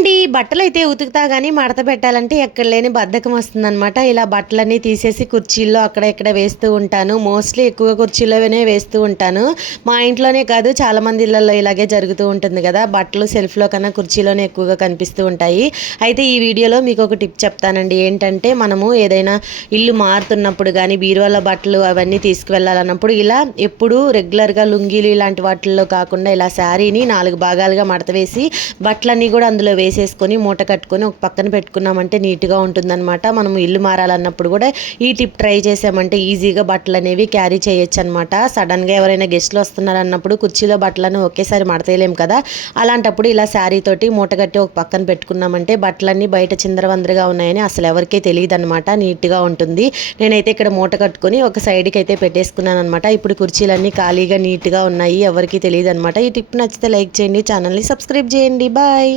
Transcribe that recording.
అండి బట్టలైతే ఉతుకుతా గానీ మడత పెట్టాలంటే ఎక్కడ లేని బద్ధకం వస్తుందనమాట. ఇలా బట్టలన్నీ తీసేసి కుర్చీల్లో అక్కడ ఇక్కడ వేస్తూ ఉంటాను. మోస్ట్లీ ఎక్కువ కుర్చీలోనే వేస్తూ ఉంటాను. మా ఇంట్లోనే కాదు చాలామంది ఇళ్లలో ఇలాగే జరుగుతూ ఉంటుంది కదా. బట్టలు సెల్ఫ్లో కన్నా కుర్చీలోనే ఎక్కువగా కనిపిస్తూ ఉంటాయి. అయితే ఈ వీడియోలో మీకు ఒక టిప్ చెప్తానండి. ఏంటంటే మనము ఏదైనా ఇల్లు మారుతున్నప్పుడు కానీ బీరువాలో బట్టలు అవన్నీ తీసుకువెళ్ళాలన్నప్పుడు ఇలా ఎప్పుడు రెగ్యులర్గా లుంగీలు ఇలాంటి వాటిల్లో కాకుండా ఇలా శారీని 4 భాగాలుగా మడత వేసి బట్టలన్నీ కూడా అందులో వేసేసుకొని మూట కట్టుకొని ఒక పక్కన పెట్టుకున్నామంటే నీట్గా ఉంటుందన్నమాట. మనం ఇల్లు మారాలన్నప్పుడు కూడా ఈ టిప్ ట్రై చేసామంటే ఈజీగా బట్టలు అనేవి క్యారీ చేయొచ్చు అనమాట. సడన్గా ఎవరైనా గెస్ట్లు వస్తున్నారన్నప్పుడు కుర్చీలో బట్టలను ఒకేసారి మడతేయలేం కదా. అలాంటప్పుడు ఇలా శారీ తోటి మూట కట్టి ఒక పక్కన పెట్టుకున్నామంటే బట్టలన్నీ బయట చిందరవందరగా ఉన్నాయని అసలు ఎవరికీ తెలియదు అనమాట. నీట్గా ఉంటుంది. నేనైతే ఇక్కడ మూట కట్టుకొని ఒక సైడ్కి అయితే పెట్టేసుకున్నాను అనమాట. ఇప్పుడు కుర్చీలన్నీ ఖాళీగా నీట్గా ఉన్నాయి, ఎవరికీ తెలియదు అనమాట. ఈ టిప్ నచ్చితే లైక్ చేయండి, ఛానల్ని సబ్స్క్రైబ్ చేయండి. బాయ్.